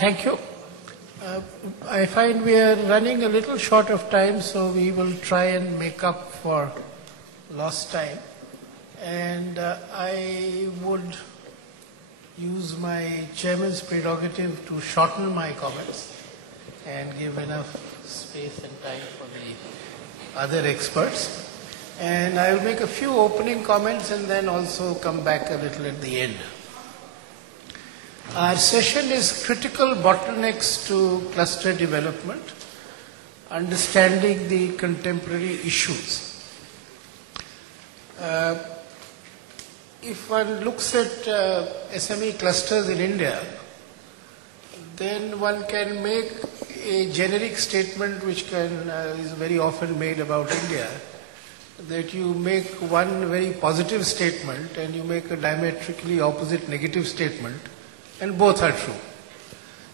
Thank you. I find we are running a little short of time, so we will try and make up for lost time. And I would use my chairman's prerogative to shorten my comments and give enough space and time for the other experts. And I will make a few opening comments and then also come back a little at the end. Our session is Critical Bottlenecks to Cluster Development, Understanding the Contemporary Issues. If one looks at SME clusters in India, then one can make a generic statement which is very often made about India, that you make one very positive statement and you make a diametrically opposite negative statement, and both are true.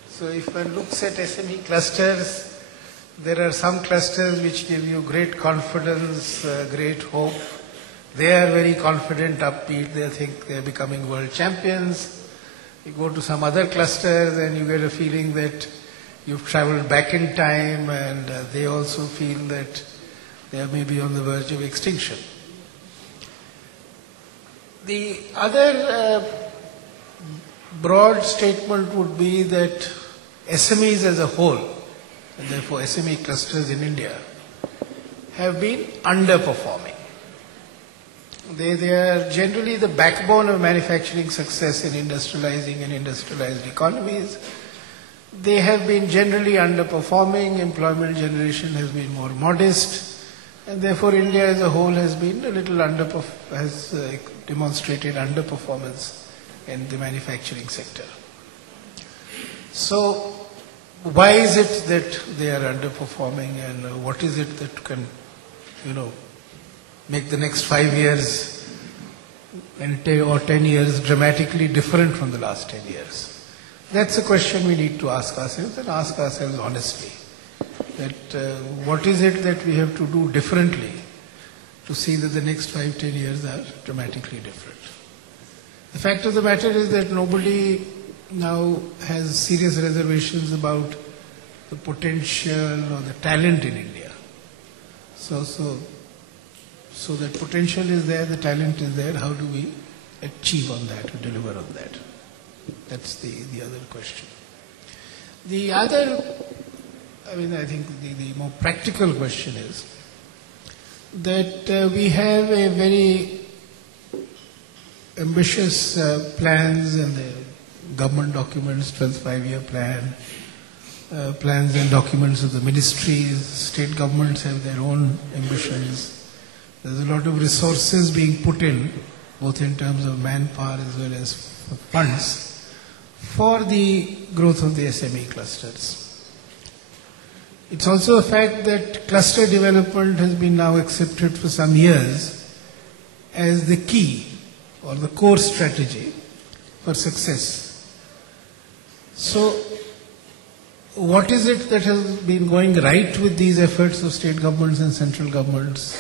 So if one looks at SME clusters, there are some clusters which give you great confidence, great hope. They are very confident, upbeat, they think they are becoming world champions. You go to some other clusters and you get a feeling that you've traveled back in time, and they also feel that they are maybe on the verge of extinction. The other broad statement would be that SMEs as a whole, and therefore SME clusters in India, have been underperforming. They are generally the backbone of manufacturing success in industrializing and industrialized economies. They have been generally underperforming, employment generation has been more modest, and therefore India as a whole has been a little has demonstrated underperformance in the manufacturing sector. So, why is it that they are underperforming, and what is it that can, make the next 5 years or 10 years dramatically different from the last 10 years? That's a question we need to ask ourselves, and ask ourselves honestly. That what is it that we have to do differently to see that the next 5-10 years are dramatically different? The fact of the matter is that nobody now has serious reservations about the potential or the talent in India. So that potential is there, the talent is there. How do we achieve on that or deliver on that? That's the other question. The other, I think the more practical question is that we have a very ambitious plans in the government documents, 12th five-year plan, plans and documents of the ministries. State governments have their own ambitions. There's a lot of resources being put in, both in terms of manpower as well as funds, for the growth of the SME clusters. It's also a fact that cluster development has been now accepted for some years as the key or the core strategy for success. So, what is it that has been going right with these efforts of state governments and central governments?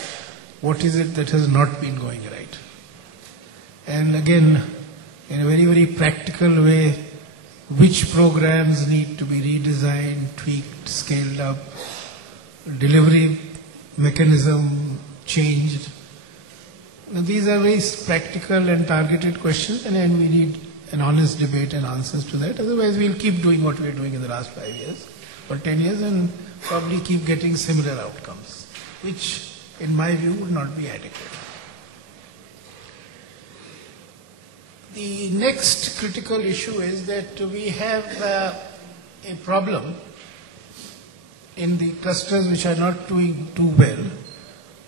What is it that has not been going right? And again, in a very, very practical way, which programs need to be redesigned, tweaked, scaled up, delivery mechanism changed? Now, these are very practical and targeted questions, and we need an honest debate and answers to that. Otherwise, we'll keep doing what we're doing in the last 5 years or 10 years and probably keep getting similar outcomes, which, in my view, would not be adequate. The next critical issue is that we have a problem in the clusters which are not doing too well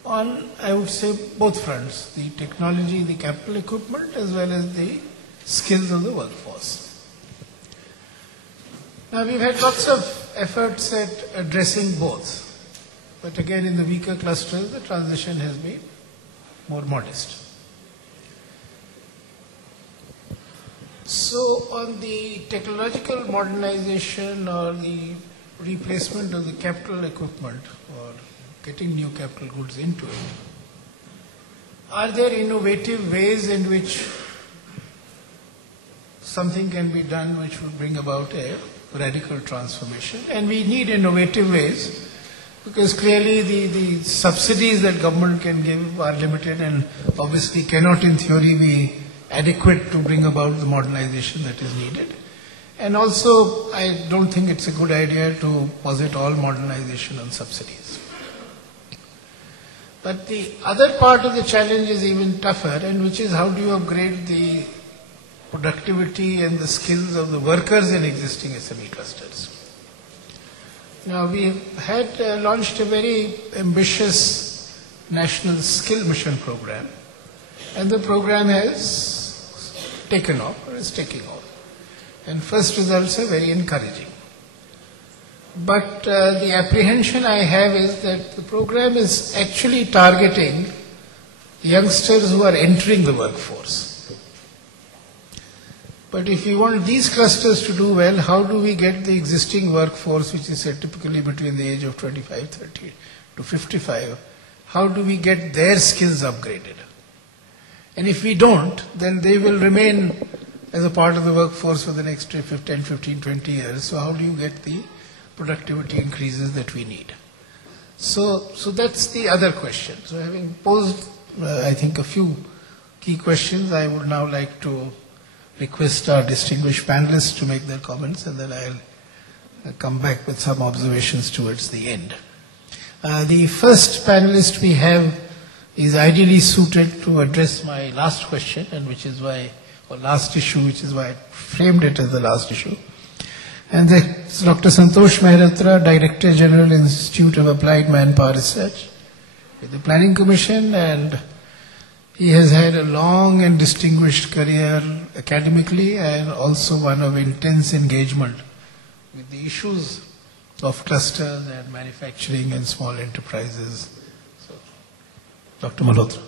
on, I would say, both fronts, the technology, the capital equipment, as well as the skills of the workforce. Now, we've had lots of efforts at addressing both, but again, in the weaker clusters, the transition has been more modest. So, on the technological modernization or the replacement of the capital equipment or getting new capital goods into it, are there innovative ways in which something can be done which would bring about a radical transformation, and we need innovative ways, because clearly the subsidies that government can give are limited and obviously cannot in theory be adequate to bring about the modernization that is needed. And also, I don't think it's a good idea to posit all modernization on subsidies. But the other part of the challenge is even tougher, and which is how do you upgrade the productivity and the skills of the workers in existing SME clusters. Now, we had launched a very ambitious national skill mission program, and the program has taken off, or is taking off. And first results are very encouraging. But the apprehension I have is that the program is actually targeting youngsters who are entering the workforce. But if we want these clusters to do well, how do we get the existing workforce, which is typically between the age of 25, 30 to 55, how do we get their skills upgraded? And if we don't, then they will remain as a part of the workforce for the next 10, 15, 20 years. So how do you get the productivity increases that we need? So that's the other question. So having posed, I think, a few key questions, I would now like to request our distinguished panelists to make their comments, and then I'll come back with some observations towards the end. The first panelist we have is ideally suited to address my last question, and which is why, or last issue, which is why I framed it as the last issue. And that's Dr. Santosh Mehrotra, Director General, Institute of Applied Manpower Research with the Planning Commission, and he has had a long and distinguished career academically and also one of intense engagement with the issues of clusters and manufacturing and small enterprises. So, Dr. Malhotra.